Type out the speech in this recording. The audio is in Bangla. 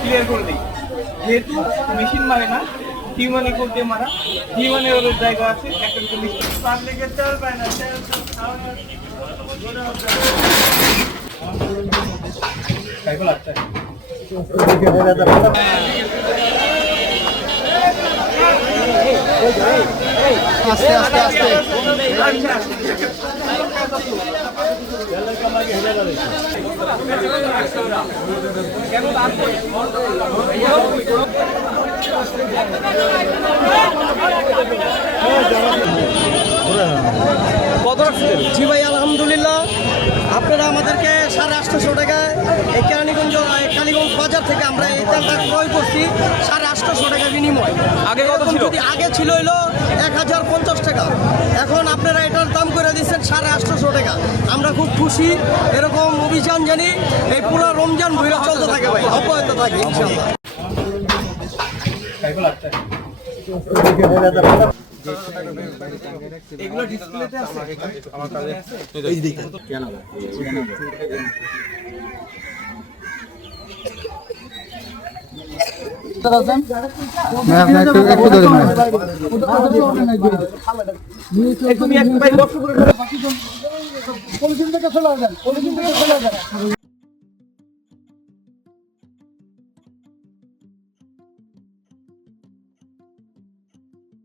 ক্লিয়ার করে দিই। যেহেতু মেশিন মারে না, হিউম্যানে করতে মারা, হিউম্যানের ওদের জায়গা আছে, একটা দুটো মিস্টেক পার লেগে চলবে না। সাইকেল আছে আস্তে আস্তে আস্তে জি ভাই, আলহামদুলিল্লাহ। আপনারা আমাদেরকে 850 টাকায় এই কালীগঞ্জ বাজার থেকে আমরা এই তেলটা ক্রয় করছি 850 টাকার বিনিময়। আগে কত ছিল? আগে ছিল হলো 1050 টাকা, এখন আপনারা এটার দাম করে দিচ্ছেন 850 টাকা। আমরা খুব খুশি। এরকম অভিযান জানি এই পুরো রমজান ভরে চলতে থাকে ভাই, অব্যাহত থাকে ইনশাআল্লাহ। সাইকেল আছে এগুলো ডিসপ্লেতে আছে আমার কাছে এই দিকে কেন তুমি এক ভাই বর্ষ করে পলিথিন থেকে চলে যান।